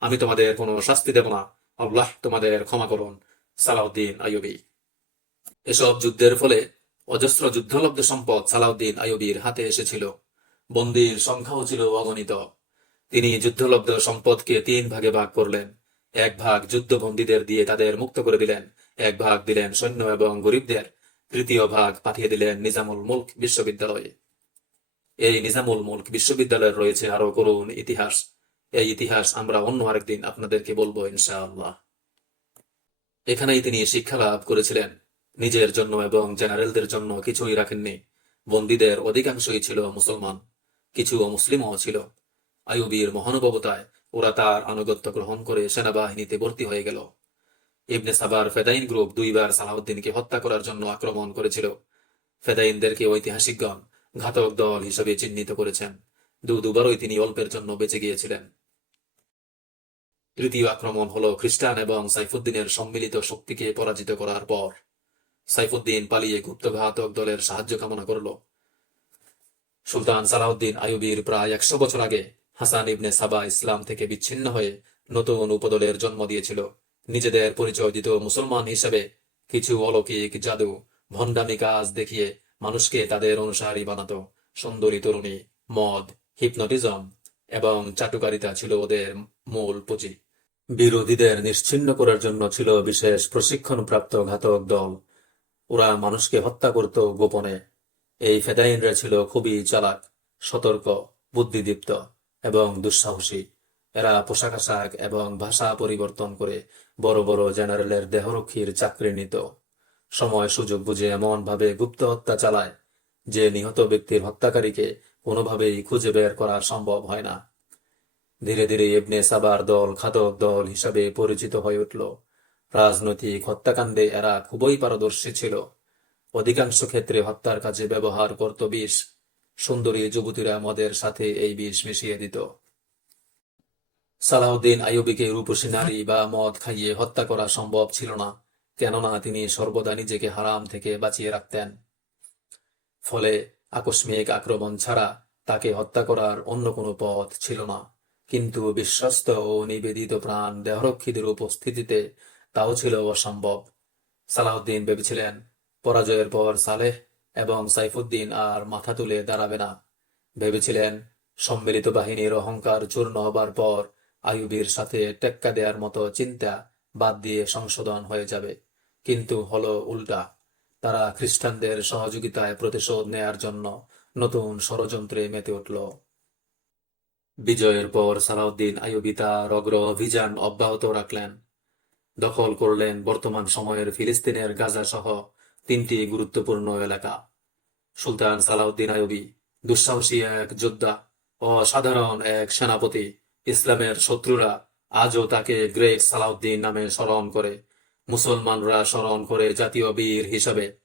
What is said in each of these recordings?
আমি তোমাদের কোনো শাস্তি দেব না। আল্লাহ তোমাদের ক্ষমা করুন। সালাউদ্দিন আইয়ুবী। এসব যুদ্ধের ফলে অজস্র যুদ্ধলব্ধ সম্পদ সালাউদ্দিন আইয়ুবীর হাতে এসেছিল। বন্দির সংখ্যাও ছিল অগণিত। তিনি যুদ্ধলব্ধ সম্পদকে তিন ভাগে ভাগ করলেন। এক ভাগ যুদ্ধবন্দীদের দিয়ে তাদের মুক্ত করে দিলেন। এক ভাগ দিলেন সৈন্য এবং গরিবদের। তৃতীয় ভাগ পাঠিয়ে দিলেন নিজামুল মুলক বিশ্ববিদ্যালয়ে। এই নিজামুল মুলক বিশ্ববিদ্যালয়ের রয়েছে আরও করুণ ইতিহাস। এই ইতিহাস আমরা অন্য আরেকদিন আপনাদেরকে বলব, ইনশাআল্লাহ। এখানেই তিনি শিক্ষা লাভ করেছিলেন। নিজের জন্য এবং জেনারেলদের জন্য কিছুই রাখেননি। বন্দীদের অধিকাংশই ছিল মুসলমান, কিছু অমুসলিমও ছিল। আইয়ুবীর মহানুভবতায় ওরা তার আনুগত্য গ্রহণ করে সেনাবাহিনীতে ভর্তি হয়ে গেল। ইবনে সাবার ফেদাইন গ্রুপ দুইবার সালাউদ্দিনকে হত্যা করার জন্য আক্রমণ করেছিল। ফেদাইনদেরকে ঐতিহাসিকগণ, ঘাতক দল হিসেবে চিহ্নিত করেছেন। দু দুবারই তিনি অল্পের জন্য বেঁচে গিয়েছিলেন। তৃতীয় আক্রমণ হলো খ্রিস্টান এবং সাইফুদ্দিনের সম্মিলিত শক্তিকে পরাজিত করার পর। সাইফুদ্দিন পালিয়ে গুপ্তঘাতক দলের সাহায্য কামনা করল। সুলতান সালাউদ্দিন আইয়ুবীর প্রায় একশো বছর আগে হাসান ইবনে সাবা ইসলাম থেকে বিচ্ছিন্ন হয়ে নতুন উপদলের জন্ম দিয়েছিল। নিজেদের পরিচয় দিত মুসলমান হিসেবে কিছু অলৌকিক জাদু, ভণ্ডামি কাজ দেখিয়ে মানুষকে তাদের অনুসারী বানাতো। সুন্দরী তরুণী, মদ, হিপনোটিজম এবং চাটুকারিতা ছিল ওদের মূল পুঁজি। বিরোধীদের নিশ্চিহ্ন করার জন্য ছিল বিশেষ প্রশিক্ষণপ্রাপ্ত ঘাতক দল। ওরা মানুষকে হত্যা করত গোপনে। এই ফেদাইনরা ছিল খুবই চালাক, সতর্ক, বুদ্ধিদীপ্ত এবং দুঃসাহসী। এরা পোশাক আশাক এবং ভাষা পরিবর্তন করে বড় বড় জেনারেলের দেহরক্ষীর চাকরি নিত। সময় সুযোগ বুঝে এমন ভাবে গুপ্ত হত্যা চালায় যে নিহত ব্যক্তির হত্যাকারীকে কোনোভাবেই খুঁজে বের করা সম্ভব হয় না। ধীরে ধীরে ইবনে সাবার দল ঘাতক দল হিসাবে পরিচিত হয়ে উঠল। রাজনৈতিক হত্যাকাণ্ডে এরা খুবই পারদর্শী ছিল। অধিকাংশ ক্ষেত্রে হত্যার কাজে ব্যবহার করত বিষ। সুন্দরী যুবতীরা মদের সাথে এই বিষ মিশিয়ে দিত। সালাউদ্দিন আইয়ুবীকে রূপসী নারী বা মদ খাইয়ে হত্যা করা সম্ভব ছিল না, কেননা তিনি সর্বদা নিজেকে হারাম থেকে বাঁচিয়ে রাখতেন। ফলে আকস্মিক আক্রমণ ছাড়া তাকে হত্যা করার অন্য কোনো পথ ছিল না। কিন্তু বিশ্বস্ত ও নিবেদিত প্রাণ দেহরক্ষীদের উপস্থিতিতে তাও ছিল অসম্ভব। সালাউদ্দিন ভেবেছিলেন, পরাজয়ের পর সালেহ এবং সাইফুদ্দিন আর মাথা তুলে দাঁড়াবে না। ভেবেছিলেন, সম্মিলিত বাহিনীর অহংকার চূর্ণ হবার পর আইয়ুবীর সাথে টেক্কা দেওয়ার মতো চিন্তা বাদ দিয়ে সংশোধন হয়ে যাবে। কিন্তু হলো উল্টা। তারা খ্রিস্টানদের সহযোগিতায় প্রতিশোধ নেয়ার জন্য নতুন ষড়যন্ত্রে মেতে উঠল। বিজয়ের পর সালাউদ্দিন আইয়ুবী তার অগ্র অভিযান অব্যাহত রাখলেন। দখল করলেন বর্তমান সময়ের ফিলিস্তিনের গাজা সহ তিনটি গুরুত্বপূর্ণ এলাকা। সুলতান সালাউদ্দিন আইয়ুবী দুঃসাহসী এক যোদ্ধা অসাধারণ এক সেনাপতি। ইসলামের শত্রুরা আজও তাকে গ্রেট সালাউদ্দিন নামে স্মরণ করে। মুসলমানরা স্মরণ করে জাতীয় বীর হিসাবে।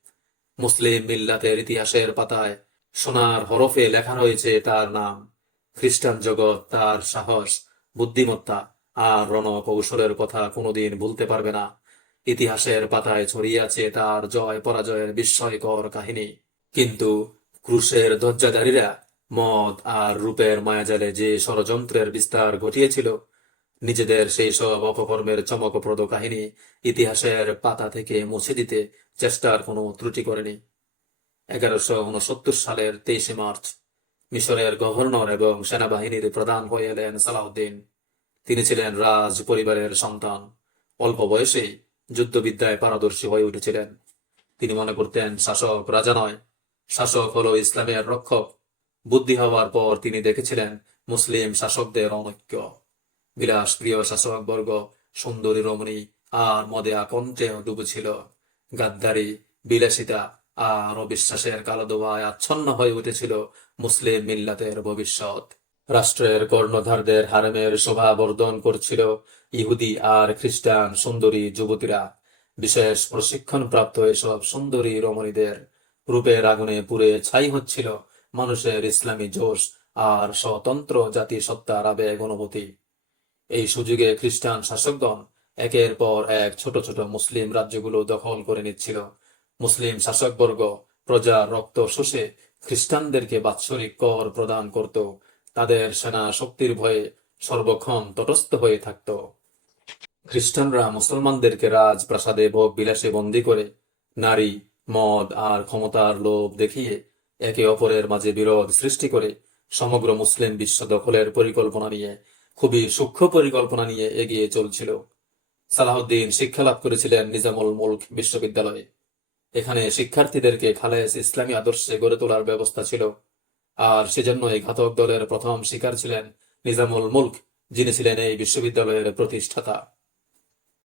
মুসলিম মিল্লাতের ইতিহাসের পাতায় সোনার হরফে লেখা রয়েছে তার নাম। খ্রিস্টান জগৎ, তার সাহস, বুদ্ধিমত্তা আর রণকৌশলের কথা কোনোদিন ভুলতে পারবে না। ইতিহাসের পাতায় ছড়িয়ে আছে তার জয় পরাজয়ের বিস্ময়কর কাহিনী। কিন্তু ক্রুশের ধজ্জাধারীরা মদ আর রূপের মায়াজালে যে ষড়যন্ত্রের বিস্তার ঘটিয়েছিল, নিজেদের সেই সব অপকর্মের চমকপ্রদ কাহিনী ইতিহাসের পাতা থেকে মুছে দিতে চেষ্টার কোনো ত্রুটি করেনি। এগারোশো উনসত্তর সালের তেইশে মার্চ। মিশরের গভর্নর এবং সেনাবাহিনীর প্রধান হয়ে এলেন সালাউদ্দিন। তিনি ছিলেন রাজ পরিবারের সন্তান। অল্প বয়সেই যুদ্ধবিদ্যায় পারদর্শী হয়ে উঠেছিলেন। তিনি মনে করতেন, শাসক রাজা নয়, শাসক হলো ইসলামের রক্ষক। বুদ্ধি হওয়ার পর তিনি দেখেছিলেন, মুসলিম শাসকদের অনৈক্য। বিলাস প্রিয় শাসক বর্গ, সুন্দরী রমণী আর মদে আকণ্ঠে ডুবেছিল। গাদ্দারি, বিলাসিতা আর অবিশ্বাসের কালোদোয়ায় আচ্ছন্ন হয়ে উঠেছিল মুসলিম মিল্লাতের ভবিষ্যৎ। রাষ্ট্রের কর্ণধারদের হারেমের শোভা বর্ধন করছিল ইহুদি আর খ্রিস্টান সুন্দরী যুবতীরা। বিশেষ প্রশিক্ষণপ্রাপ্ত এসব সুন্দরী রমণীদের রূপের আগুনে পুড়ে ছাই হচ্ছিল মানুষের ইসলামী জোশ আর স্বতন্ত্র জাতিসত্তার আবেগ অনুভূতি। এই সুযোগে খ্রিস্টান শাসকগণ একের পর এক ছোট ছোট মুসলিম রাজ্যগুলো দখল করে নিচ্ছিল। মুসলিম শাসকবর্গ প্রজার রক্ত, শোষে খ্রিস্টানদেরকে বাৎসরিক কর প্রদান করত। তাদের সেনা শক্তির ভয়ে সর্বক্ষণ তটস্থ হয়ে থাকত। খ্রিস্টানরা মুসলমানদেরকে রাজ প্রাসাদে ভোগ বিলাসে বন্দী করে নারী, মদ আর ক্ষমতার লোভ দেখিয়ে একে অপরের মাঝে বিরোধ সৃষ্টি করে সমগ্র মুসলিম বিশ্ব দখলের পরিকল্পনা নিয়ে, খুবই সূক্ষ্ম পরিকল্পনা নিয়ে এগিয়ে চলছিল। সালাহউদ্দিন শিক্ষা লাভ করেছিলেন নিজামুল মুলক বিশ্ববিদ্যালয়ে। এখানে শিক্ষার্থীদেরকে খালেস ইসলামী আদর্শে গড়ে তোলার ব্যবস্থা ছিল। আর সেজন্য এই ঘাতক দলের প্রথম শিকার ছিলেন নিজামুল মুলক, যিনি ছিলেন এই বিশ্ববিদ্যালয়ের প্রতিষ্ঠাতা।